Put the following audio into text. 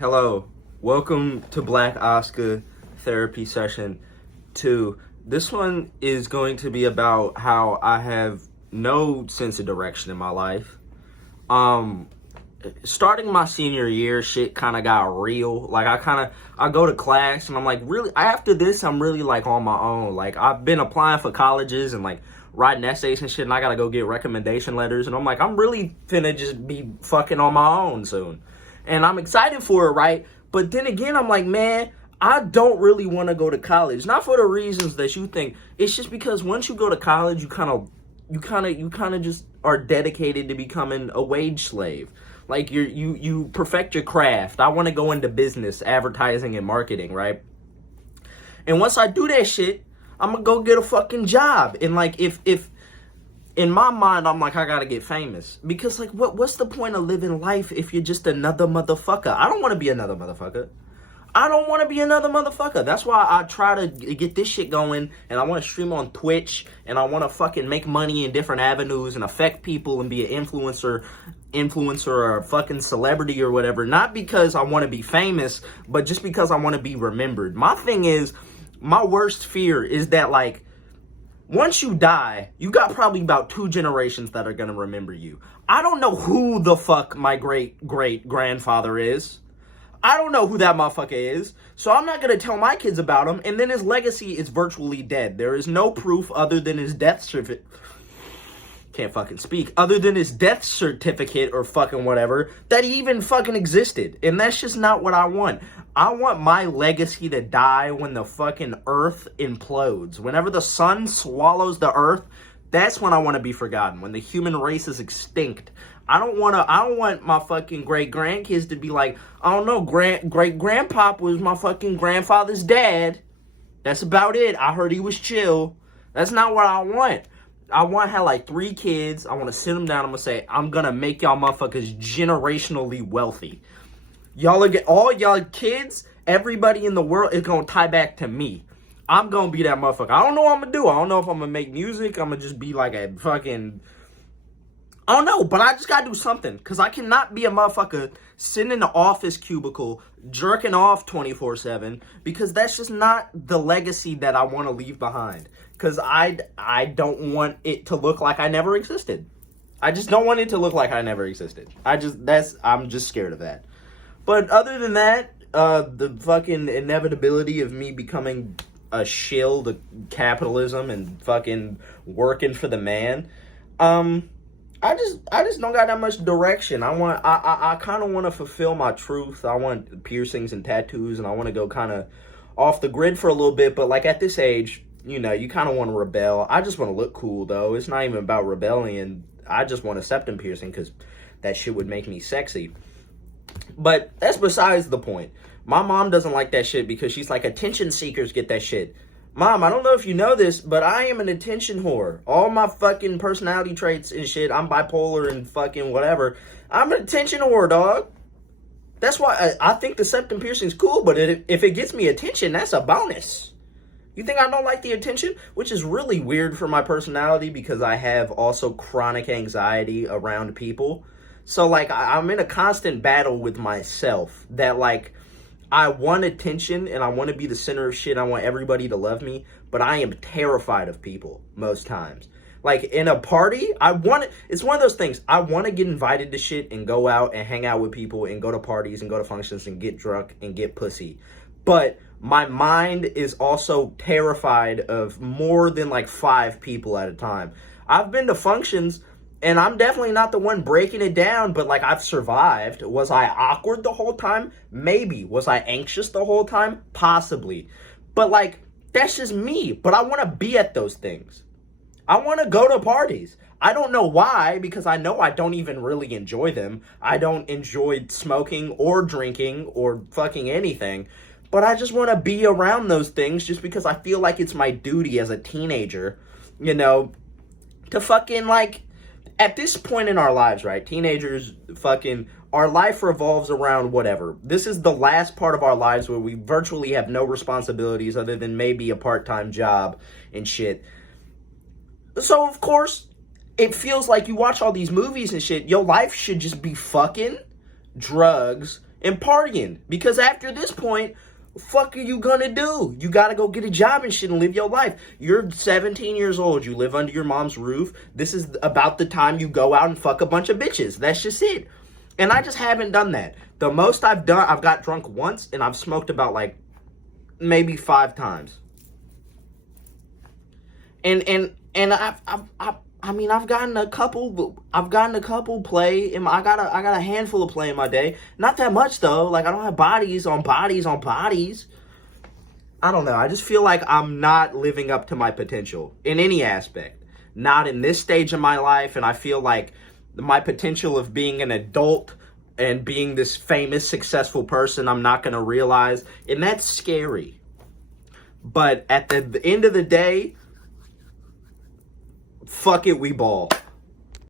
Hello, welcome to Blackasuka therapy session 2. This one is going to be about how I have no sense of direction in my life. Um, Starting my senior year, shit kind of got real. Like I go to class and I'm like, really, after this, I'm really like on my own. Like I've been applying for colleges and like writing essays and shit, and I gotta go get recommendation letters, and I'm like, I'm really finna just be fucking on my own soon. And I'm excited for it, right? But then again, I'm like, man, I don't really want to go to college. Not for the reasons that you think. It's just because once you go to college, you kind of just are dedicated to becoming a wage slave. Like you perfect your craft. I want to go into business, advertising and marketing, right? And once I do that shit, I'm gonna go get a fucking job. And like if in my mind, I'm like, I gotta get famous. Because, like, what's the point of living life if you're just another motherfucker? I don't want to be another motherfucker. I don't want to be another motherfucker. That's why I try to get this shit going, and I want to stream on Twitch, and I want to fucking make money in different avenues and affect people and be an influencer or a fucking celebrity or whatever. Not because I want to be famous, but just because I want to be remembered. My thing is, my worst fear is that, like, once you die, you got probably about 2 generations that are going to remember you. I don't know who the fuck my great-great-grandfather is. I don't know who that motherfucker is. So I'm not going to tell my kids about him. And then his legacy is virtually dead. There is no proof other than his death certificate. Can't fucking speak. Other than his death certificate or fucking whatever, that he even fucking existed. And that's just not what I want. I want my legacy to die when the fucking earth implodes. Whenever the sun swallows the earth, that's when I want to be forgotten. When the human race is extinct. I don't want my fucking great grandkids to be like, I don't know, great grandpop was my fucking grandfather's dad. That's about it. I heard he was chill. That's not what I want. I want to have like 3 kids. I want to sit them down. I'm going to say, I'm going to make y'all motherfuckers generationally wealthy. Y'all are get all y'all kids, everybody in the world is going to tie back to me. I'm going to be that motherfucker. I don't know what I'm going to do. I don't know if I'm going to make music. I'm going to just be like a fucking, I don't know, but I just got to do something. Because I cannot be a motherfucker sitting in the office cubicle, jerking off 24/7. Because that's just not the legacy that I want to leave behind. Because I don't want it to look like I never existed. I just don't want it to look like I never existed. I'm just scared of that. But other than that, the fucking inevitability of me becoming a shill to capitalism and fucking working for the man, I just don't got that much direction. I kind of want to fulfill my truth. I want piercings and tattoos, and I want to go kind of off the grid for a little bit. But like at this age, you know, you kind of want to rebel. I just want to look cool, though. It's not even about rebellion. I just want a septum piercing because that shit would make me sexy. But that's besides the point. My mom doesn't like that shit because she's like, attention seekers get that shit. Mom, I don't know if you know this, but I am an attention whore. All my fucking personality traits and shit, I'm bipolar and fucking whatever. I'm an attention whore, dog. That's why I think the septum piercing's cool, but if it gets me attention, that's a bonus. You think I don't like the attention? Which is really weird for my personality because I have also chronic anxiety around people. So, like, I'm in a constant battle with myself that, like, I want attention and I want to be the center of shit. I want everybody to love me, but I am terrified of people most times. Like, in a party, it's one of those things. I want to get invited to shit and go out and hang out with people and go to parties and go to functions and get drunk and get pussy. But my mind is also terrified of more than, like, 5 people at a time. I've been to functions, and I'm definitely not the one breaking it down, but, like, I've survived. Was I awkward the whole time? Maybe. Was I anxious the whole time? Possibly. But, like, that's just me. But I want to be at those things. I want to go to parties. I don't know why, because I know I don't even really enjoy them. I don't enjoy smoking or drinking or fucking anything. But I just want to be around those things just because I feel like it's my duty as a teenager, you know, to fucking, like, at this point in our lives, right, teenagers, fucking, our life revolves around whatever. This is the last part of our lives where we virtually have no responsibilities other than maybe a part-time job and shit. So, of course, it feels like you watch all these movies and shit, your life should just be fucking, drugs, and partying. Because after this point, fuck are you gonna do? You gotta go get a job and shit and live your life. You're 17 years old. You live under your mom's roof. This is about the time you go out and fuck a bunch of bitches. That's just it. And I just haven't done that. The most I've done, I've got drunk once, and I've smoked about like maybe 5 times. And I've gotten a couple play. I got a handful of play in my day. Not that much though. Like I don't have bodies on bodies on bodies. I don't know. I just feel like I'm not living up to my potential in any aspect. Not in this stage of my life, and I feel like my potential of being an adult and being this famous, successful person, I'm not going to realize. And that's scary. But at the end of the day, fuck it, we ball.